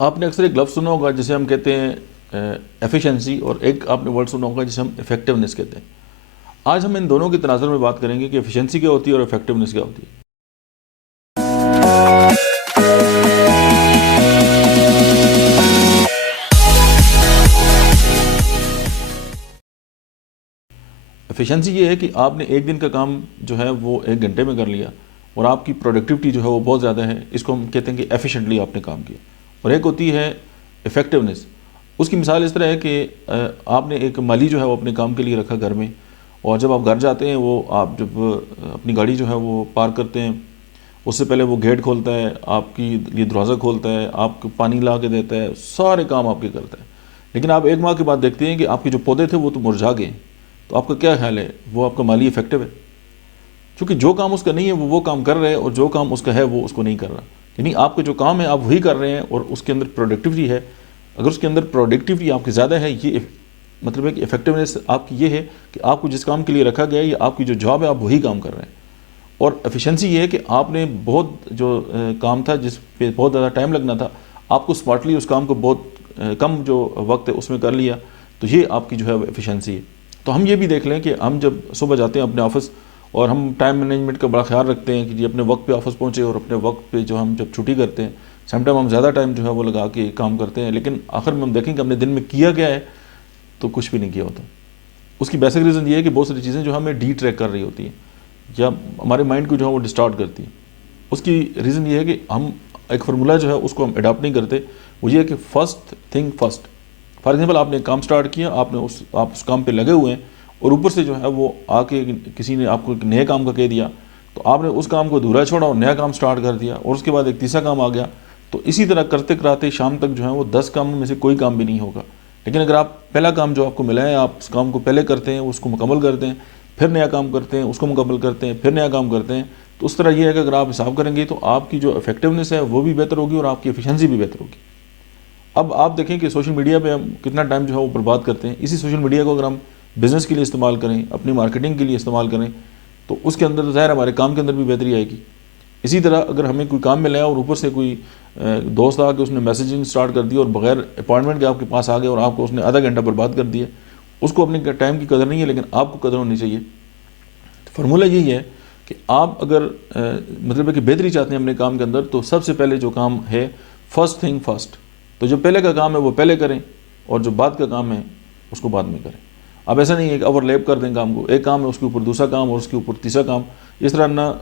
آپ نے اکثر ایک لفظ سنا ہوگا جسے ہم کہتے ہیں ایفیشنسی، اور ایک آپ نے ورڈ سنا ہوگا جسے ہم افیکٹونیس کہتے ہیں۔ آج ہم ان دونوں کے تناظر میں بات کریں گے کہ ایفیشنسی کیا ہوتی ہے اور افیکٹونیس کیا ہوتی ہے۔ ایفیشنسی یہ ہے کہ آپ نے ایک دن کا کام جو ہے وہ 1 گھنٹے میں کر لیا اور آپ کی پروڈکٹیوٹی جو ہے وہ بہت زیادہ ہے، اس کو ہم کہتے ہیں کہ ایفیشنٹلی آپ نے کام کیا۔ اور ایک ہوتی ہے افیکٹونیس، اس کی مثال اس طرح ہے کہ آپ نے ایک مالی جو ہے وہ اپنے کام کے لیے رکھا گھر میں، اور جب آپ گھر جاتے ہیں وہ آپ جب اپنی گاڑی جو ہے وہ پارک کرتے ہیں، اس سے پہلے وہ گیٹ کھولتا ہے، آپ کی لیے دروازہ کھولتا ہے، آپ کو پانی لا کے دیتا ہے، سارے کام آپ کے کرتا ہے۔ لیکن آپ 1 ماہ کے بعد دیکھتے ہیں کہ آپ کے جو پودے تھے وہ تو مرجھا گئے، تو آپ کا کیا خیال ہے؟ وہ آپ کا مالی افیکٹو ہے؟ کیونکہ جو کام اس کا نہیں ہے وہ کام کر رہے ہیں، اور جو کام اس کا ہے وہ اس کو نہیں کر رہا۔ یعنی آپ کا جو کام ہے آپ وہی کر رہے ہیں، اور اس کے اندر پروڈکٹیوٹی ہے۔ اگر اس کے اندر پروڈکٹیوٹی آپ کی زیادہ ہے، یہ مطلب ہے کہ افیکٹونیس آپ کی یہ ہے کہ آپ کو جس کام کے لیے رکھا گیا ہے یا آپ کی جو جاب ہے آپ وہی کام کر رہے ہیں۔ اور ایفیشنسی یہ ہے کہ آپ نے بہت جو کام تھا جس پہ بہت زیادہ ٹائم لگنا تھا، آپ کو اسمارٹلی اس کام کو بہت کم جو وقت ہے اس میں کر لیا، تو یہ آپ کی جو ہے ایفیشنسی ہے۔ تو ہم یہ بھی دیکھ لیں کہ ہم جب صبح جاتے ہیں اپنے آفس، اور ہم ٹائم مینجمنٹ کا بڑا خیال رکھتے ہیں کہ جی اپنے وقت پہ آفس پہنچے، اور اپنے وقت پہ جو ہم جب چھٹی کرتے ہیں، سم ٹائم ہم زیادہ ٹائم جو ہے وہ لگا کے کام کرتے ہیں، لیکن آخر میں ہم دیکھیں کہ ہم نے دن میں کیا کیا ہے، تو کچھ بھی نہیں کیا ہوتا۔ اس کی بیسک ریزن یہ ہے کہ بہت ساری چیزیں جو ہمیں ڈی ٹریک کر رہی ہوتی ہیں یا ہمارے مائنڈ کو جو ہے وہ ڈسٹارٹ کرتی ہیں۔ اس کی ریزن یہ ہے کہ ہم ایک فارمولہ جو ہے اس کو ہم اڈاپٹ نہیں کرتے، وہ یہ ہے کہ first think first. For example آپ نے کام سٹارٹ کیا، آپ اس کام پہ لگے ہوئے ہیں، اور اوپر سے جو ہے وہ آ کے کسی نے آپ کو ایک نئے کام کا کہہ دیا، تو آپ نے اس کام کو ادھورا چھوڑا اور نیا کام سٹارٹ کر دیا، اور اس کے بعد ایک تیسرا کام آ گیا۔ تو اسی طرح کرتے کراتے شام تک جو ہے وہ 10 کاموں میں سے کوئی کام بھی نہیں ہوگا۔ لیکن اگر آپ پہلا کام جو آپ کو ملا ہے، آپ اس کام کو پہلے کرتے ہیں، اس کو مکمل کرتے ہیں، پھر نیا کام کرتے ہیں، اس کو مکمل کرتے ہیں، پھر نیا کام کرتے ہیں، تو اس طرح یہ ہے کہ اگر آپ حساب کریں گے تو آپ کی جو افیکٹونیس ہے وہ بھی بہتر ہوگی، اور آپ کی ایفیشنسی بھی بہتر ہوگی۔ اب آپ دیکھیں کہ سوشل میڈیا پہ ہم کتنا ٹائم جو ہے وہ برباد کرتے ہیں۔ اسی سوشل میڈیا کو اگر ہم بزنس کے لیے استعمال کریں، اپنی مارکیٹنگ کے لیے استعمال کریں، تو اس کے اندر ظاہر ہمارے کام کے اندر بھی بہتری آئے گی۔ اسی طرح اگر ہمیں کوئی کام ملا ہے اور اوپر سے کوئی دوست آ کے اس نے میسیجنگ سٹارٹ کر دی اور بغیر اپائنٹمنٹ کے آپ کے پاس آ گیا اور آپ کو اس نے آدھا گھنٹہ برباد کر دیا، اس کو اپنے ٹائم کی قدر نہیں ہے، لیکن آپ کو قدر ہونی چاہیے۔ فارمولہ یہی ہے کہ آپ اگر مطلب ہے کہ بہتری چاہتے ہیں اپنے کام کے اندر، تو سب سے پہلے جو کام ہے فرسٹ تھنگ فرسٹ، تو جو پہلے کا کام ہے وہ پہلے کریں، اور جو بعد کا کام ہے اس کو بعد میں کریں۔ اب ایسا نہیں ہے کہ اوور لیپ کر دیں کام کو، ایک کام ہے اس کے اوپر دوسرا کام اور اس کے اوپر تیسرا کام، اس طرح نہ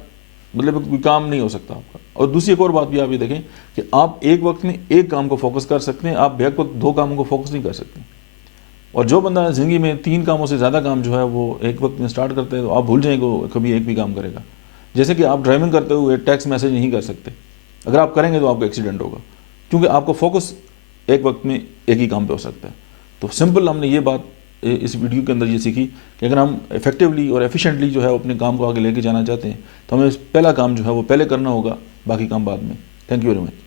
مطلب کوئی کام نہیں ہو سکتا آپ کا۔ اور دوسری ایک اور بات بھی آپ یہ دیکھیں کہ آپ ایک وقت میں ایک کام کو فوکس کر سکتے ہیں، آپ بیک وقت 2 کاموں کو فوکس نہیں کر سکتے۔ اور جو بندہ زندگی میں 3 کاموں سے زیادہ کام جو ہے وہ ایک وقت میں سٹارٹ کرتے ہیں، تو آپ بھول جائیں کہ وہ کبھی ایک بھی کام کرے گا۔ جیسے کہ آپ ڈرائیونگ کرتے ہوئے ٹیکسٹ میسیج نہیں کر سکتے، اگر آپ کریں گے تو آپ کا ایکسیڈنٹ ہوگا، کیونکہ آپ کا فوکس ایک وقت میں ایک ہی کام پہ ہو سکتا ہے۔ تو سمپل ہم نے یہ بات اس ویڈیو کے اندر یہ سیکھی کہ اگر ہم افیکٹولی اور ایفیشینٹلی جو ہے اپنے کام کو آگے لے کے جانا چاہتے ہیں، تو ہمیں پہلا کام جو ہے وہ پہلے کرنا ہوگا، باقی کام بعد میں۔ Thank you very much.